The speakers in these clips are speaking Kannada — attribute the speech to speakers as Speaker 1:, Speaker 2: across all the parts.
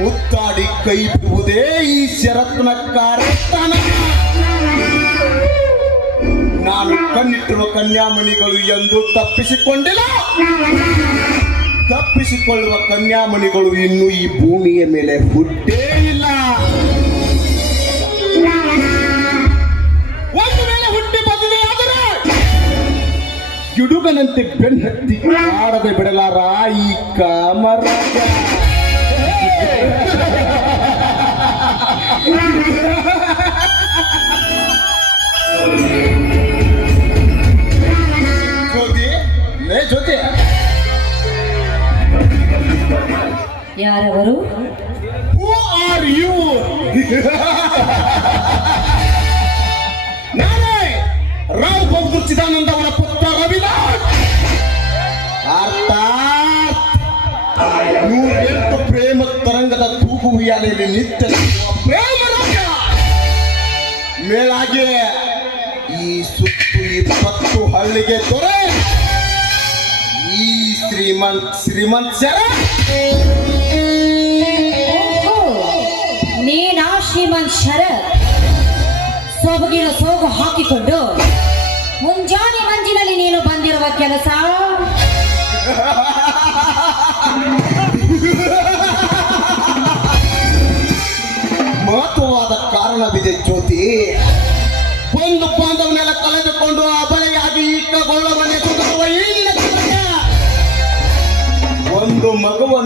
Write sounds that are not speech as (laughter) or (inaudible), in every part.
Speaker 1: ಮುತ್ತಾಡಿ ಕೈ ಬಿಡುವುದೇ ಈ ಶರತ್ನ ಕಾರ್ಯಸ್ಥಾನ ನಾನು ಕಣ್ಣಿಟ್ಟಿರುವ ಕನ್ಯಾಮಣಿಗಳು ಎಂದು ತಪ್ಪಿಸಿಕೊಂಡಿಲ್ಲ. ತಪ್ಪಿಸಿಕೊಳ್ಳುವ ಕನ್ಯಾಮಣಿಗಳು ಇನ್ನು ಈ ಭೂಮಿಯ ಮೇಲೆ ಹುಟ್ಟೇ ಇಲ್ಲ. ಒಂದು ವೇಳೆ ಹುಟ್ಟಿ ಬಂದಿದೆ ಆದರೆ ಗಿಡುಗನಂತೆ ಬೆನ್ನತ್ತಿ ಆಡದೆ ಬಿಡಲಾರ ಈ ಕಾಮರಾಜ. Yeah, ಶ್ರೀಮಂತ್ ಶ್ರೀಮಂತ್ ಶರ
Speaker 2: ನೀನಾ ಶ್ರೀಮಂತ್ ಶರತ್ ಸೊಬಗಿನ ಸೋಗು ಹಾಕಿಕೊಂಡು ಮುಂಜಾನೆ ಮಂಜಿನಲ್ಲಿ ನೀನು ಬಂದಿರುವ ಕೆಲಸ? (laughs)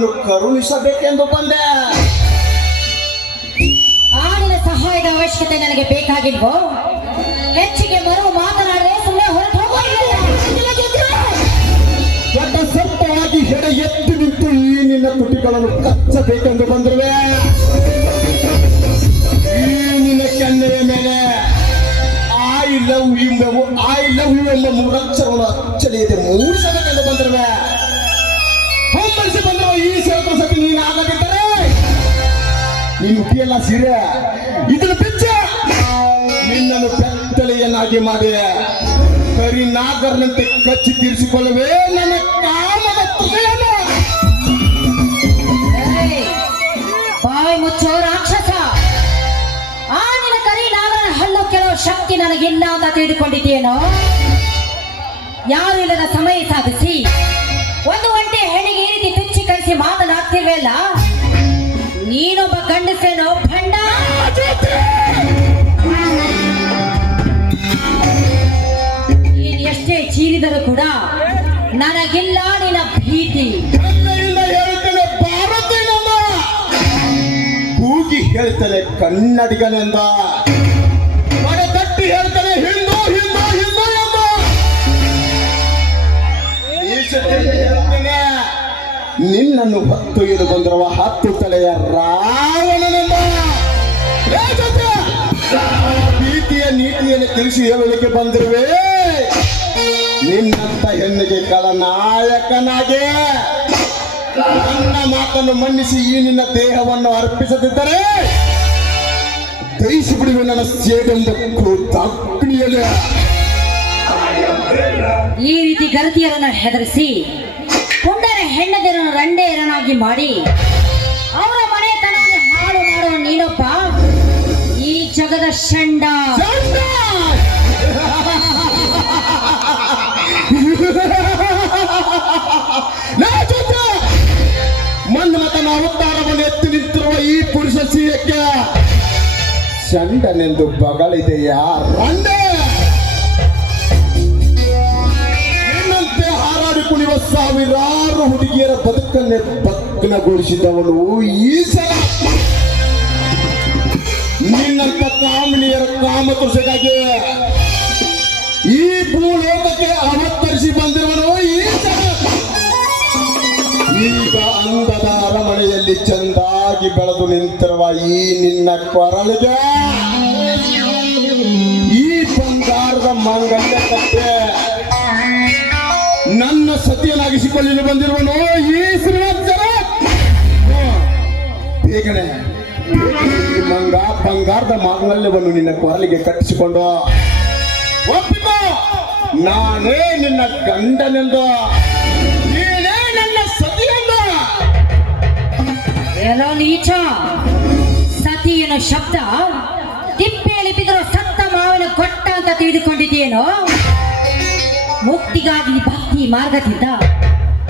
Speaker 1: ಮಗುವನ್ನು ಕರುಣಿಸಬೇಕೆಂದು ಬಂದೆ.
Speaker 2: ಆಗಲೇ ಸಹಾಯದ ಅವಶ್ಯಕತೆ ನನಗೆ ಬೇಕಾಗಿಲ್ವೋ? ಹೆಚ್ಚಿಗೆ ಮರು ಮಾತನಾಡದೆ ಸುಮ್ಮನೆ ಹೊರಟು
Speaker 1: ದೊಡ್ಡ ಸಪ್ಪವಾಗಿ ಹೆಡೆ ಎತ್ತಿ ನಿಂತು ಈ ನಿನ್ನ ತುಟಿಗಳನ್ನು ಕಚ್ಚಬೇಕೆಂದು ಬಂದಿರುವೆ. ಈ ನಿನ್ನ ಕೆನ್ನೆಯ ಮೇಲೆ ಐ ಲವ್ ಯು ಎಂಬ ಐ ಲವ್ ಯು ಎಂಬ ಮೂರಕ್ಷರವನ್ನು ಮೂರು ಮೂಡಿಸಬೇಕೆಂದು ನೀನು ಸಿರೆ. ಇದನ್ನು ಬಿಚ್ಚ. ನಿನ್ನನ್ನು ಬೆತ್ತಲೆಯನ್ನಾಗಿ ಮಾಡಿ. ಕರಿನಾಗರನಂತೆ ಕಚ್ಚಿ ತೀರಿಸಿಕೊಳ್ಳುವೆ ನನ್ನ ಕಾಮದ
Speaker 2: ಬಾಯಿ ಮುಚ್ಚೋ ರಾಕ್ಷಸ. ಆ ನಿನ್ನ ಕರಿ ನಾಗರನ ಕೆಲವು ಶಕ್ತಿ ನನಗಿಲ್ಲ ಅಂತ ತಿಳಿದುಕೊಂಡಿದ್ದೇನೋ ಯಾರು ಇಲ್ಲದ ಸಮಯ ಸಾಧಿಸಿ? ಒಂದು ನನಗಿಲ್ಲ ನಿನ್ನ ಭೀತಿ
Speaker 1: ಕೂಗಿ ಹೇಳ್ತಾನೆ ಕನ್ನಡಿಗನೆಂದ. ತಟ್ಟಿ ಹೇಳ್ತಾನೆ ಹಿಂದೂ ಹಿಂದೂ ಹಿಂದೂ ಎಂಬ ನಿನ್ನನ್ನು ಹೊತ್ತು ಇದು ಬಂದಿರುವ ಹತ್ತು ತಲೆಯ ಜೊತೆ, ಪ್ರೀತಿಯ ನೀತಿಯನ್ನು ತಿಳಿಸಿ ಹೇಳಲಿಕ್ಕೆ ಬಂದಿರುವೆ. ನಿನ್ನಂತ ಹೆಣ್ಣಿಗೆ ನಾಯಕನಾಗೆ ನನ್ನ ಮಾತನ್ನು ಮನ್ನಿಸಿ ಈ ನಿನ್ನ ದೇಹವನ್ನು ಅರ್ಪಿಸದಿದ್ದರೆ ದಯಿಸಿ ಬಿಡುವೆ ನನ್ನ ಅಗ್ನಿಯಲ್ಲಿ
Speaker 2: ಈ ರೀತಿ ಗರತಿಯರನ್ನು ಹೆದರಿಸಿ ಪುಂಡರ ಹೆಣ್ಣದಿರನ್ನು ರಂಡೆಯರನ್ನಾಗಿ ಮಾಡಿ ಅವರ ಮನೆತನವನ್ನು ಹಾಳು ಮಾಡುವ ನೀನೊಬ್ಬ ಈ ಜಗದ ಷಂಡ!
Speaker 1: ಚಂಡ! ನಾ ಜೊತೆ ಅವತಾರವನ್ನು ಎತ್ತಿ ನಿಂತಿರುವ ಈ ಪುರುಷ ಸೀಯಕ್ಕೆ ಚಂಡನೆಂದು ಬಗಳಿದೆಯಾ ರಂಡೆ ನಿನ್ನಂತೆ ಹಾರಾಡಿ ಕುಣಿಯುವ ಸಾವಿರಾರು ಹುಡುಗಿಯರ ಬದುಕನ್ನೇ ಭಗ್ನಗೊಳಿಸಿದವನು ಸಲ ನಿನ್ನಂತ ಕಾಮಿನಿಯರ ಕಾಮತೃಷೆಗಾಗಿ ಈ ಭೂಲೋಕಕ್ಕೆ ಅವತರಿಸಿ ಬಂದಿರುವನು ಈ ಈಗ ಅಂದದ ಅರಮನೆಯಲ್ಲಿ ಚಂದಾಗಿ ಬೆಳೆದು ನಿಂತಿರುವ ಈ ನಿನ್ನ ಕೊರಳಿಗೆ ಈ ಬಂಗಾರದ ಮಂಗಲ್ಯ ಕಟ್ಟೆ ನನ್ನ ಸತಿಯನ್ನಾಗಿಸಿಕೊಳ್ಳಲು ಬಂದಿರುವನು ಈ ಶ್ರೀಮಂತರ ಬೇಗನೆ. ಮಂಗ ಬಂಗಾರದ ಮಾಂಗಲ್ಯವನ್ನು ನಿನ್ನ ಕೊರಳಿಗೆ ಕಟ್ಟಿಸಿಕೊಂಡು ಒಪ್ಪಿಕೋ. ನಾನೇ ನಿನ್ನ ಗಂಡನೆಂದು. ನೀನೇ ನನ್ನ ಸತಿಯೆಂದು.
Speaker 2: ಎಲ್ಲೋ ನೀಚ. ಸತಿಯನ ಶಬ್ದ. ತಿಪ್ಪೇಲಿ ಬಿದ್ದರೂ ಸತ್ತ ಮಾವನ ಕೊಟ್ಟ ಅಂತ ತಿಳಿದುಕೊಂಡಿದ್ದೇನೋ ಮುಕ್ತಿಗಾಗಿ ಭಕ್ತಿ ಮಾರ್ಗದಿಂದ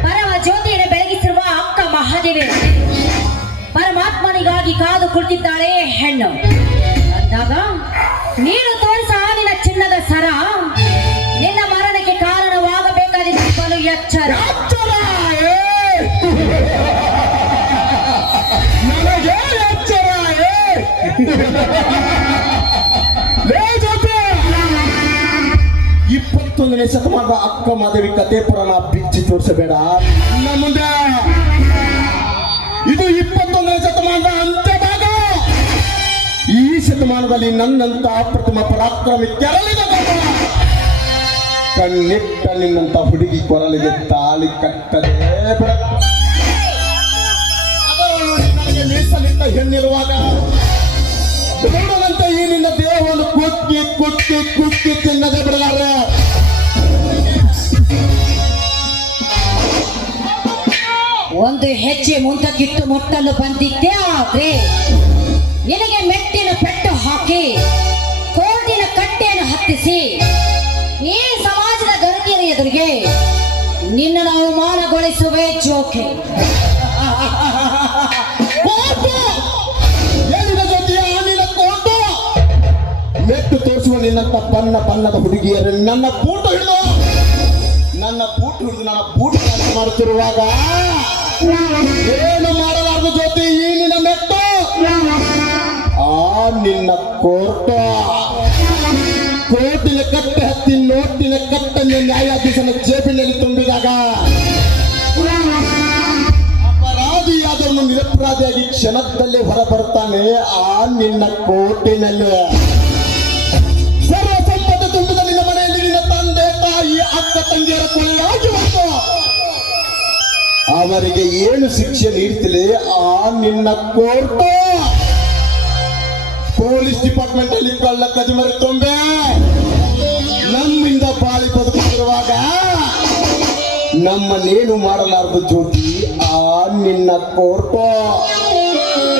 Speaker 2: ಪರಮ ಜ್ಯೋತಿಯನ್ನು ಬೆಳಗಿಸಿರುವ ಅಕ್ಕ ಮಹಾದೇವಿ. ಪರಮಾತ್ಮನಿಗಾಗಿ ಕಾದು ಕುಳಿತಿದ್ದಾಳೆ ಹೆಣ್ಣು. ಅಂದಾಗ, ನೀನು ತೋರಿಸ (laughs)
Speaker 1: ಇಪ್ಪತ್ತೊಂದನೇ ಶತಮಾನದ ಅಕ್ಕ ಮಾದೇವಿ ಕತೆ ಪುರಾಣ ಬಿಚ್ಚಿ ತೋರಿಸಬೇಡ. ನನ್ನ ಮುಂದೆ. ಇದು ಇಪ್ಪತ್ತೊಂದನೇ ಶತಮಾನದ ಅಂತ್ಯ ಭಾಗ. ಈ ಶತಮಾನದಲ್ಲಿ ನನ್ನಂತ ಪ್ರಥಮ ಪರಾಕ್ರಮಿ ಕೆರಳಿದ. ಕಣ್ಣಿಟ್ಟ ನಿನ್ನಂತ ಹುಡುಗಿ ಕೊರಳಿಗೆ ತಾಳಿ ಕಟ್ಟದೇ ಬಿಡ. ಅದರಲ್ಲೂ ನನಗೆ ಮೀಸಲಿಟ್ಟ ಹೆಣ್ಣಿರುವಾಗ. ನೋಡದಂತ ಈ ನಿನ್ನ ದೇಹವನ್ನು ಕುಕ್ಕಿ ಕುಕ್ಕಿ ಕುಕ್ಕಿ ತಿನ್ನದೆ ಬಿಡಲಾರೆ.
Speaker 2: ಒಂದು ಹೆಜ್ಜೆ ಮುಂದಕ್ಕಿಟ್ಟು ಮುಟ್ಟಲು ಬಂದಿದ್ದೆ ಆದ್ರೆ ನಿನಗೆ ಮೆಟ್ಟಿನ ಪೆಟ್ಟು ಹಾಕಿ ಕೋರ್ಟಿನ ಕಟ್ಟೆಯನ್ನು ಹತ್ತಿಸಿ, ಈ ಸಮಾಜದ ಗರತಿಯರ ಎದುರಿಗೆ ನಿನ್ನನ್ನು ಅವಮಾನಗೊಳಿಸುವೆ ಜೋಕೆ.
Speaker 1: ನಿನ್ನಂತ ಪನ್ನ ಪನ್ನದ ಹುಡುಗಿಯರು ನನ್ನ ಬೂಟು ಹಿಡಿದು, ನನ್ನ ಬೂಟು ಹಿಡಿದು ನನ್ನ ಬೂಟು ಕೆಲಸ ಮಾಡುತ್ತಿರುವಾಗ ಏನು ಮಾಡಲಾರದು ಜೊತೆ ಈ ನಿನ್ನ ಮೆಟ್ಟು. ಆ ನಿನ್ನ ಕೋರ್ಟ. ಕೋಟಿನ ಕಟ್ಟೆ ಹತ್ತಿ ನೋಟಿನ ಕಟ್ಟನ್ನು ನ್ಯಾಯಾಧೀಶನ ಜೇಬಿನಲ್ಲಿ ತುಂಬಿದಾಗ ಅಪರಾಧಿಯಾದವನು ನಿರಪರಾಧಿಯಾಗಿ ಕ್ಷಣದಲ್ಲೇ ಹೊರಬರ್ತಾನೆ ಆ ನಿನ್ನ ಕೋರ್ಟಿನಲ್ಲಿ. ಅವರಿಗೆ ಏನು ಶಿಕ್ಷೆ ನೀಡ್ತಿಲ್ಲ ಆ ನಿನ್ನ ಕೋರ್ಟು. ಪೊಲೀಸ್ ಡಿಪಾರ್ಟ್ಮೆಂಟ್ ಅಲ್ಲಿ ಕಳ್ಳ ಕದಿಮರಿ ತುಂಬೆ. ನಮ್ಮಿಂದ ಬಾಳಿ ಬದುಕುತ್ತಿರುವಾಗ ನಮ್ಮನ್ನೇನು ಮಾಡಲಾರದು ಜ್ಯೋತಿ? ಆ ನಿನ್ನ ಕೋರ್ಟು.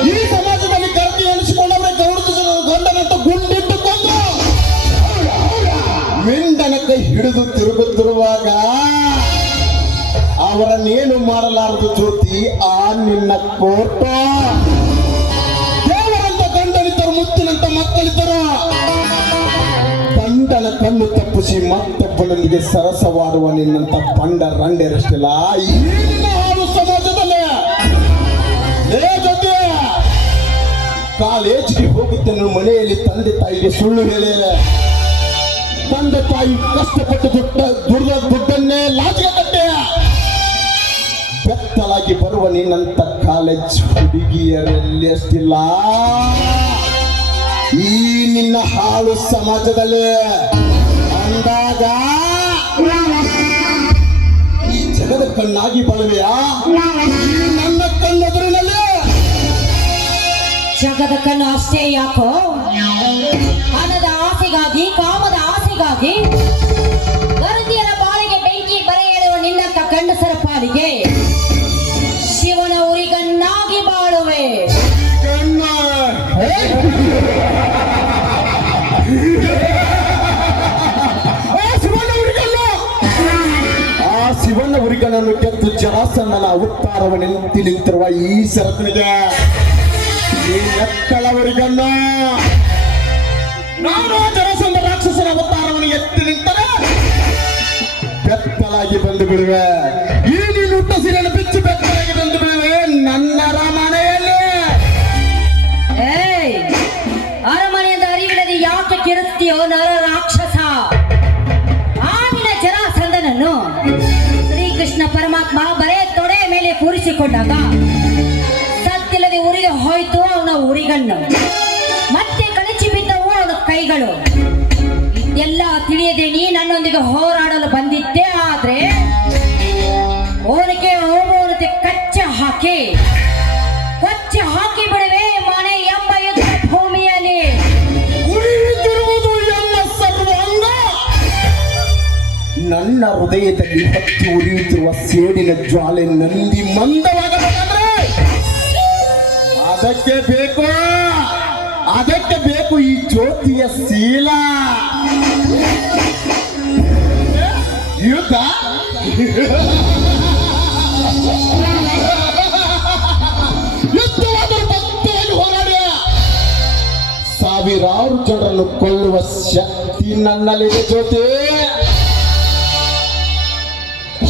Speaker 1: ಈ ಸಮಾಜದಲ್ಲಿ ಗರ್ತಿ ಎನಿಸಿಕೊಂಡವರೇ ಗೌರವ ಗಂಡನಂತ ಗುಂಡಿಟ್ಟು ಕೊಂದು. ಮಿಂಡನ ಹಿಡಿದು ತಿರುಗುತ್ತಿರುವಾಗ ಅವರನ್ನೇನು ಮಾಡಲಾರದು ಜ್ಯೋತಿ? ಆ ನಿನ್ನ ಕೋಪ. ದೇವರಂತ ಗಂಡನಿದ್ದರು, ಮುತ್ತಿನಂತ ಮಕ್ಕಳಿದ್ದರು. ಗಂಡನ ಕಣ್ಣು ತಪ್ಪಿಸಿ ಮತ್ತೊಬ್ಬನೊಂದಿಗೆ ಸರಸವಾಡುವ ನಿನ್ನಂತ ಬಂಡ ರಂಡೆರಷ್ಟಿಲ್ಲ. ಈ ನಿನ್ನ ಹಾಳು ಸಮಾಜದಲ್ಲಿ. ಜೊತೆ ಕಾಲೇಜಿಗೆ ಹೋಗುತ್ತೇನೆ ಮನೆಯಲ್ಲಿ ತಂದೆ ತಾಯಿಗೆ ಸುಳ್ಳು ಹೇಳಿ. ತಂದೆ ತಾಯಿ ಕಷ್ಟಪಟ್ಟು ದುಡ್ಡ, ದುಡ್ದ, ದುಡ್ಡನ್ನೇ ಲಾಜಿಗೆ ಕಟ್ಟೆ ಬರುವ ನಿನ್ನಂತ ಕಾಲೇಜ್ ಹುಡುಗಿಯರಲ್ಲಿ ಅಷ್ಟಿಲ್ಲ. ಈ ನಿನ್ನ ಹಾಳು ಸಮಾಜದಲ್ಲಿ ಅಂದಾಗ ಈ ಜಗದ ಕಣ್ಣಾಗಿ ಬಳುವೆಯಾ? ಈ ನನ್ನ ಕಣ್ಣೆದುರಿನಲ್ಲಿ?
Speaker 2: ಜಗದ ಕಣ್ಣು ಅಷ್ಟೇ ಯಾಕೋ? ಹಣದ ಆಸೆಗಾಗಿ, ಕಾಮದ ಆಸೆಗಾಗಿ ಶಿವನ
Speaker 1: ಗೆದ್ದು ಜರಾಸಂದನ ನಿಂತಿ ನಿಂತಿರುವ ಈ ಸರತ್ನಿಗೆ ಈ ಎತ್ತಳವರಿಗನ್ನ ನಾನು ಜರಾಸಂದ ರಾಕ್ಷಸನ ಅವತಾರವನ್ನು ಎತ್ತಿ ನಿಂತರೆ ಬೆತ್ತಲಾಗಿ ಬಂದು ಬಿಡುವೆ.
Speaker 2: ನನ್ನೊಂದಿಗೆ ಹೋರಾಡಲು ಬಂದಿದ್ದೆ ಆದ್ರೆ ಹೋಲಿಕೆ ಹೋಗುವಂತೆ ಕಚ್ಚ ಹಾಕಿ, ಕೊಚ್ಚಿ ಹಾಕಿ ಬಿಡುವೆ ಮನೆ ಎಂಬ ಭೂಮಿಯಲ್ಲಿ.
Speaker 1: ನನ್ನ ಹೃದಯದಲ್ಲಿ ಹತ್ತಿ ಉರಿಯುತ್ತಿರುವ ಸೇಡಿನ ಜ್ವಾಲೆ ನಂದಿ ಮಂದವಾಗಬೇಕಂದ್ರೆ ಅದಕ್ಕೆ ಬೇಕು ಅದಕ್ಕೆ ಬೇಕು ಈ ಜ್ಯೋತಿಯ ಶೀಲ. ಯುದ್ಧ ಯುದ್ಧವಾದರೂ ಭಕ್ತಿಯಾಗಿ ಹೋರಾಡಿ. ಸಾವಿರಾರು ಜನರನ್ನು ಕೊಲ್ಲುವ ಶಕ್ತಿ ನನ್ನಲ್ಲಿದೆ ಜ್ಯೋತಿ.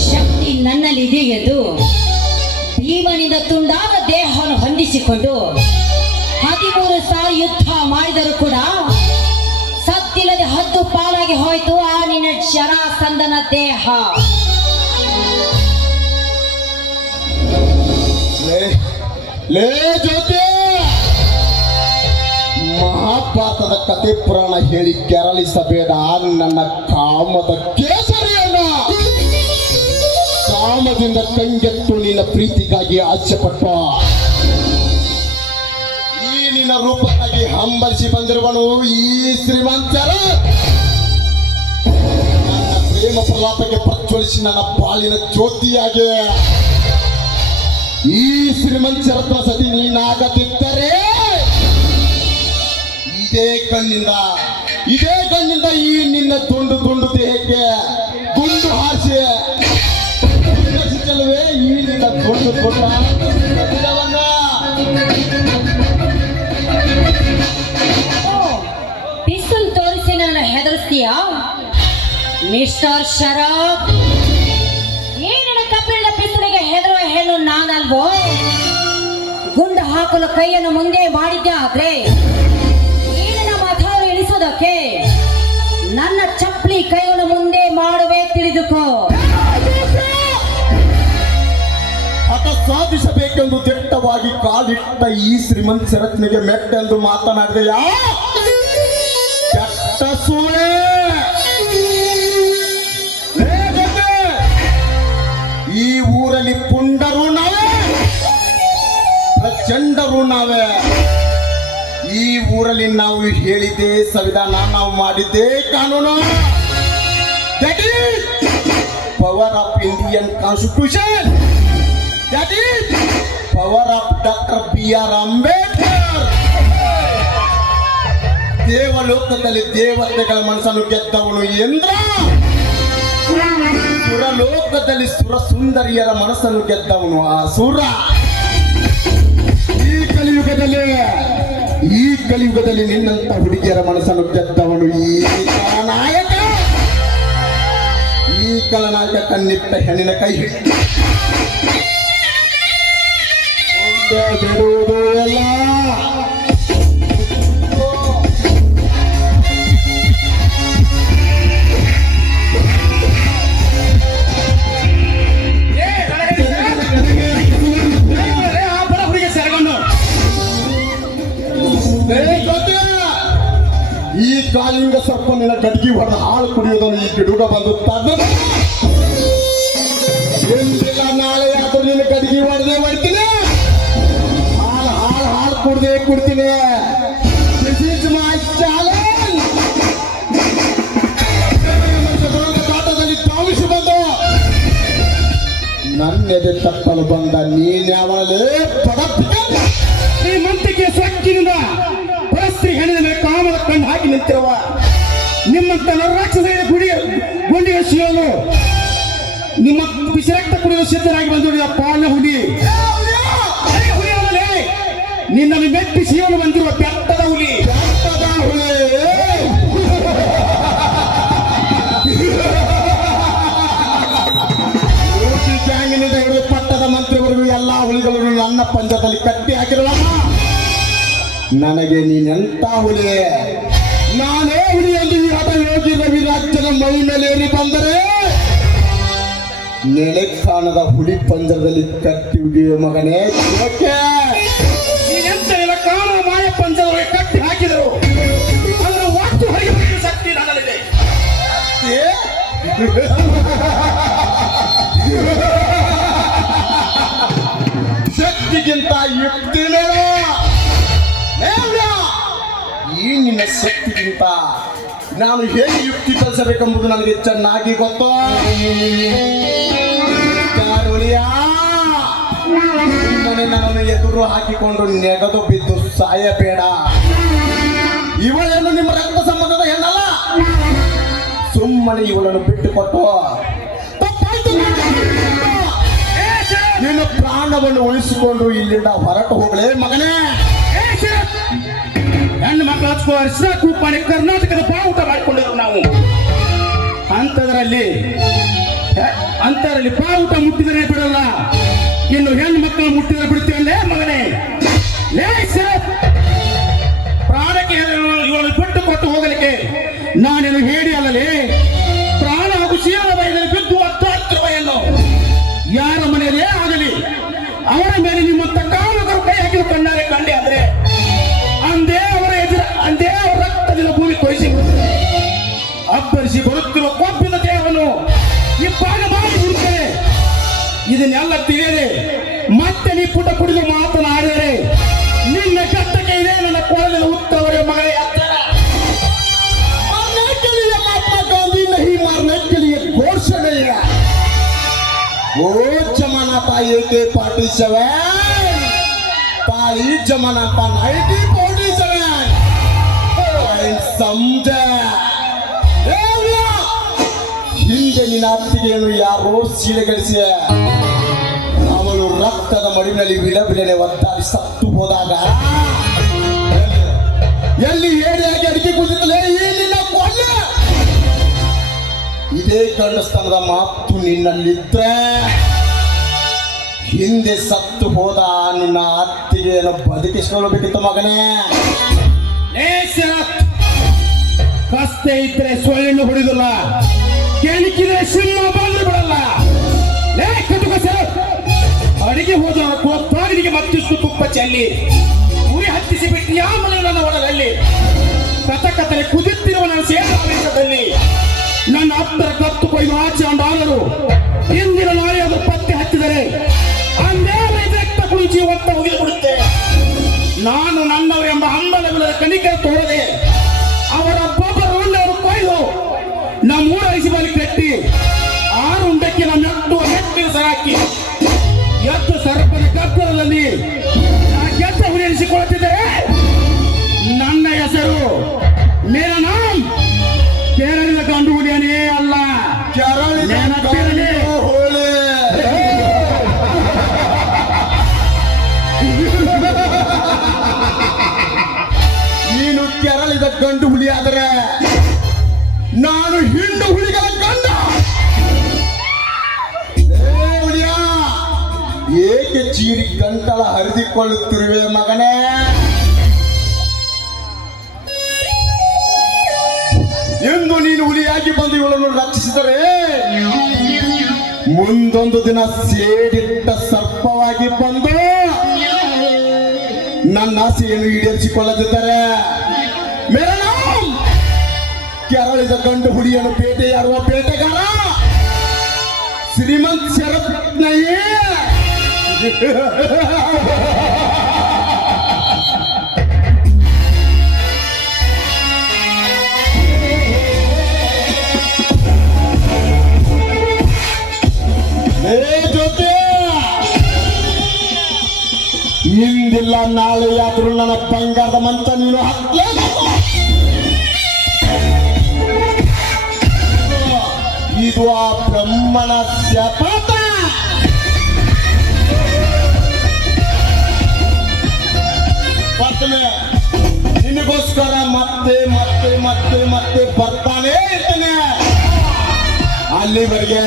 Speaker 2: ಶಕ್ತಿ ನನ್ನಲ್ಲಿದೆ ಎಂದು ಭೀಮನಿಂದ ತುಂಡಾದ ದೇಹವನ್ನು ಹೊಂದಿಸಿಕೊಂಡು ಹದಿಮೂರು ಸಾರಿ ಯುದ್ಧ ಮಾಡಿದರೂ ಕೂಡ ಹದ್ದು ಪಾಲಾಗಿ ಹೋಯ್ತು ಆ ನಿನ್ನ ಜರಾಸಂದನ ದೇಹ.
Speaker 1: ಲೇ ಮಹಾಭಾರತದ ಕತೆ ಪುರಾಣ ಹೇಳಿ ಕೆರಳಿಸಬೇಡ. ನನ್ನ ಕಾಮದ ಕೇಸರಿಯನ್ನ ಕಾಮದಿಂದ ಕಂಗೆತ್ತು ನಿನ್ನ ಪ್ರೀತಿಗಾಗಿ ಆಸೆಪಟ್ಟ ಈ ನಿನ್ನ ರೂಪವಾಗಿ ಹಂಬಲಿಸಿ ಬಂದಿರುವನು ಈ ಶ್ರೀಮಂತರ. ನನ್ನ ಪ್ರೇಮ ಪ್ರಲಾಪಕ್ಕೆ ಪ್ರಜ್ವಲಿಸಿ ನನ್ನ ಪಾಲಿನ ಜ್ಯೋತಿಯಾಗಿ. ಈ ಶ್ರೀಮಂತರ ಸತಿ ನೀನಾಗದಿದ್ದರೆ ಇದೇ ಕಣ್ಣಿಂದ ಇದೇ ಕಣ್ಣಿಂದ ಈ ನಿನ್ನ ತುಂಡು ತುಂಡು ದೇಹಕ್ಕೆ ಗುಂಡು ಹಾಸಿ ಈ ನಿನ್ನ ತುಂಡು ತುಂಡ
Speaker 2: ಹೆದರಿಸ್ತೀಯ ಮಿಸ್ಟರ್ ಶರತ್? ಏನಿನ ಕಬ್ಬಿಣದ ಪಿಸ್ತೂಲಿಗೆ ಹೆದರುವ ಹೆಣ್ಣು ನಾನಲ್ವೋ? ಗುಂಡು ಹಾಕಲು ಕೈಯನ್ನು ಮುಂದೆ ಮಾಡಿದ್ದೆ ಆದ್ರೆ ಏನಿನ ಮತವನ್ನು ಇಳಿಸೋದಕ್ಕೆ ನನ್ನ ಚಪ್ಪಲಿ ಕೈಯನ್ನು ಮುಂದೆ ಮಾಡುವೆ ತಿಳಿದುಕೋ.
Speaker 1: ಅತ ಸಾಧಿಸಬೇಕೆಂದು ದಿಟ್ಟವಾಗಿ ಕಾಲಿಟ್ಟ ಈ ಶ್ರೀಮಂತ ಶರತ್ನಿಗೆ ಮೆಟ್ಟೆಂದು ಮಾತನಾಡಿದೆಯಾ? ಊರಲ್ಲಿ ಪುಂಡರು ನಾವೇ ಪ್ರಚಂಡರು ನಾವೇ ಈ ಊರಲ್ಲಿ ನಾವು ಹೇಳಿದ್ದೆ ಸಂವಿಧಾನ, ನಾವು ಮಾಡಿದ್ದೇ ಕಾನೂನು. Power of Indian constitution power of doctor B R Ambedkar ದೇವಲೋಕದಲ್ಲಿ ದೇವತೆಗಳ ಮನಸ್ಸನ್ನು ಗೆದ್ದವನು ಎಂದ್ರ ಸುರಲೋಕದಲ್ಲಿ ಸುರ ಸುಂದರಿಯರ ಮನಸ್ಸನ್ನು ಗೆದ್ದವನು ಆ ಸುರ. ಈ ಕಲಿಯುಗದಲ್ಲಿ ಈ ಕಲಿಯುಗದಲ್ಲಿ ನಿನ್ನಂತ ಹುಡುಗಿಯರ ಮನಸ್ಸನ್ನು ಗೆದ್ದವನು ಈ ನಾಯಕ ಈ ಕಳನಾಯಕ ಕಣ್ಣಿಟ್ಟ ಹೆಣ್ಣಿನ ಕೈ ಬಿಡುವುದು ಎಲ್ಲ. ಕಾಲಿಂಗ ಸರ್ಪ ನಿನ್ನ ಗಡ್ಗಿ ಹೊಡೆದ ಹಾಲು ಕುಡಿಯೋದನ್ನು ಈ ಗಿಡುಗ ಬಂದು ತನ್ನ ಎಂದಿಲ್ಲ, ನಾಳೆ ಆದ್ರೂ ನಿನ್ನ ಗಡ್ಗಿ ಹೊಡೆದೇ ಹೊಡ್ತೀನಿ. ಹಾಳು ಹಾಳು ಹಾಳು ಕುಡ್ದೇ ಕುಡ್ತೀನಿ. ದಿಸ್ ಇಸ್ ಮೈ ಚಾಲೆಂಜ್ ಕಾಟದಲ್ಲಿ ತಾವಿಸಿ ಬಂದು ನನ್ನೆದೆ ತಪ್ಪಲು ಬಂದ ನೀನ್ಯಾವಳೇ ಪಡಪಿಕ
Speaker 3: ಮಂತಿಗೆ ಸೊಕ್ಕಿನಿಂದ ಪರಸ್ತ್ರೀ ಹೆಣ್ಣಿನ ಕಾಮ ಕಣ್ಣು ಹಾಕಿ ನಿಂತಿರುವ ನಿಮ್ಮಂತ ನರರಾಕ್ಷಸ ಗುಡಿ ಗುಂಡಿಯ ಶಿವನು ನಿಮ್ಮ ಬಿಸಿರಕ್ತ ಕುಡಿಯುವ ಸಿದ್ಧರಾಗಿ ಬಂದು ಪಾಲ ಹುಡಿ ಹುಲಿ. ನಿನ್ನನ್ನು ಮೆಟ್ಟಿ ಶಿವನು ಬಂದಿರುವ
Speaker 1: ನನಗೆ ನೀನೆಂತ ಹುಲಿ? ನಾನೇ ಹುಲಿಯಲ್ಲಿ ಎಂದು ಈ ಹಠ ಯೋಗಿ ರವಿ ರಾಜ್ಯದ ಮೈ ಮೇಲೇರಿ ಬಂದರೆ? ನೆಲೆ ಕಾಣದ ಹುಲಿ ಪಂಜರದಲ್ಲಿ ಕಟ್ಟಿ ಹಿಡಿಯುವ ಮಗನೇ
Speaker 3: ಓಕೆ ಕಾಮ ಮಾಯ ಕಟ್ಟಿ
Speaker 1: ಏ? ಶಕ್ತಿಗಿಂತ ಯುಕ್ತಿ ನಿನ್ನ ಶಕ್ತಿಗಿಂತ ನಾನು ಹೇಗೆ ಯುಕ್ತಿ ಕಲಿಸಬೇಕೆಂಬುದು ನನಗೆ ಚೆನ್ನಾಗಿ ಗೊತ್ತು. ನನ್ನನ್ನು ಎದುರು ಹಾಕಿಕೊಂಡು ನೆಗೆದು ಬಿದ್ದು ಸಾಯಬೇಡ. ಇವಳನ್ನು ನಿಮ್ಮ ರಕ್ತ ಸಂಬಂಧದ ಹೆಣ್ಣಲ್ಲ. ಸುಮ್ಮನೆ ಇವಳನ್ನು ಬಿಟ್ಟುಕೊಟ್ಟು. ನನ್ನ. ಪ್ರಾಣವನ್ನು ಉಳಿಸಿಕೊಂಡು ಇಲ್ಲಿಂದ ಹೊರಟು ಹೋಗಲೇ ಮಗನೇ!
Speaker 3: ಹೆಣ್ಣು ಮಕ್ಕಳು ಹಚ್ಕೋ ಅರಿಶಿನ ಕೂಪಾಣಿ ಕರ್ನಾಟಕದ ಬಾವುಟ ಮಾಡಿಕೊಂಡಿದ್ರು ನಾವು. ಅಂಥದ್ರಲ್ಲಿ ಅಂಥದ್ರಲ್ಲಿ ಬಾವುಟ ಮುಟ್ಟಿದರೆ ಬಿಡಲ್ಲ. ಇನ್ನು ಹೆಣ್ಣು ಮಕ್ಕಳು ಮುಟ್ಟಿದರೆ ಬಿಡ್ತೀವಲ್ಲೇ ಮಗನೇ, ಲೇ! ಪ್ರಾಣಕ್ಕೆ ಇವಳು ಬಿಟ್ಟು ಕೊಟ್ಟು ಹೋಗಲಿಕ್ಕೆ ನಾನೇನು ಹೇಳಿ ಅಲ್ಲಲೇ, ಪ್ರಾಣ ಹಾಗೂ ಶೀಲ ಬಯದಲ್ಲಿ ಬಿದ್ದು ಹತ್ತು ರೂಪಾಯಿಯನ್ನು ಯಾರ ಮನೆಯಲ್ಲೇ ಆಗಲಿ, ಅವರ ಮೇಲೆ ನಿಮ್ಮಂತ ಕಾಮಕರು ಕೈ ಹಾಕಿದ ಕಣ್ಣಾರೆ ಕಂಡೆ ಆದ್ರೆ ಇದನ್ನೆಲ್ಲ ತಿಳಿಯದೆ ಮತ್ತೆ ನೀ ಪುಟ ಕುಡಿದು ಮಾತನಾಡಿದರೆ ನಿನ್ನ ಕಷ್ಟಕ್ಕೆ ಇದೆ ನನ್ನ ಕೊಳಲಿನ ಉತ್ತರವರೆ ಮಗಳೇ
Speaker 1: ಓ ಹಿಂದೆ ನಿನ್ನ ಅತ್ತಿಗೆಯನ್ನು ಯಾರೋ ಸೀಳೆಗಳಿಸಿಯ ರಕ್ತದ ಮಡಿನಲ್ಲಿ ವಿಲವಿಲನೆ ಒದ್ದಾಡಿ ಸತ್ತು ಹೋದಾಗ. ಎಲ್ಲಿ ಹೇಳಿ ಅಡಿಕೆ ಕುಸಿತಲೇ ಏನಿಲ್ಲ ಕೊಲ್ಲ! ಇದೇ ಗಂಡಸ್ತನದ ಮಾತು ನಿನ್ನಲ್ಲಿದ್ರೆ. ಹಿಂದೆ ಸತ್ತು ಹೋದ ನಿನ್ನ ಅತ್ತಿಗೆಯನ್ನು ಬದುಕಿಸ್ಕೊಳ್ಳಬೇಕಿತ್ತು ಮಗನೇ.
Speaker 3: ಕಸ್ತೆ ಇದ್ರೆ ಸೊಳ್ಳೆಯನ್ನು ಹೊಡಿದಲ್ಲ. ಕೆಣಕಿದ್ರೆ ಸಿಂಹ ಬಂದು ಬಿಡಲ್ಲ. ಕಟುಕ ಶರತ್ ಅಡಿಗೆ ಹೋದ ಕೋಪಾಗಿಗೆ ಮತ್ತಿಷ್ಟು ತುಪ್ಪ ಚೆಲ್ಲಿ, ಉರಿ ಹತ್ತಿಸಿ ಬಿಟ್ಟು ಯಾವ ನನ್ನ ಒಡಲಲ್ಲಿ ಕಥ ಕಥನೆ ಕುದಿತ್ತಿರುವ ನನ್ನ ಸೇನಾವೇಶದಲ್ಲಿ ನನ್ನ ಅಪ್ಪರ ಕತ್ತು ಕೊಯ್ದು ಆಚೆ ಆಡಲು ಇಂದಿನ ನೆನಪಿರಲಿ. (laughs)
Speaker 1: ನೀನು ಕೆರಳಿದ ಗಂಡು ಹುಲಿ ಆದರೆ ನಾನು ಹಿಂಡು ಹುಲಿಗಳ ಗಂಡ. ಏಕೆ ಚೀರಿ ಗಂಟಲ ಹರಿದಿಕೊಳ್ಳುತ್ತಿರುವೆ ಮಗನೇ? ಹುಲಿಯಾಗಿ ಬಂದು ಇವಳನ್ನು ರಕ್ಷಿಸಿದರೆ ಮುಂದೊಂದು ದಿನ ಸೇಡಿಟ್ಟ ಸರ್ಪವಾಗಿ ಬಂದು ನನ್ನ ಆಸೆಯನ್ನು ಈಡೇರಿಸಿಕೊಳ್ಳದಿದ್ದರೆ ಮೇರನಾಮ್ ಕೆರಳಿದ ಗಂಡು ಹುಡಿಯಲು ಬೇಟೆಯಾಡುವ ಬೇಟೆಗಾರ ಶ್ರೀಮಂತ್ ಶರತ್ನಯ್ಯ! ಇಂದಿಲ್ಲ ನಾಳೆ ಆದ್ರೂ ನನ್ನ ಬಂಗಾರದ ಮಂಚ ನೀನು ಇದು ಆ ಬ್ರಹ್ಮನ ಶಪಥ ಪತ್ನಿ ನಿನಗೋಸ್ಕರ ಮತ್ತೆ ಮತ್ತೆ ಮತ್ತೆ ಮತ್ತೆ ಬರ್ತಾನೆ ಇರ್ತೇನೆ. ಅಲ್ಲಿವರೆಗೆ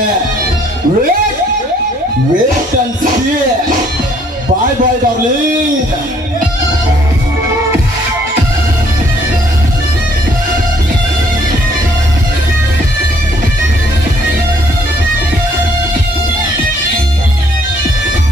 Speaker 1: wait wait and see bye bye darling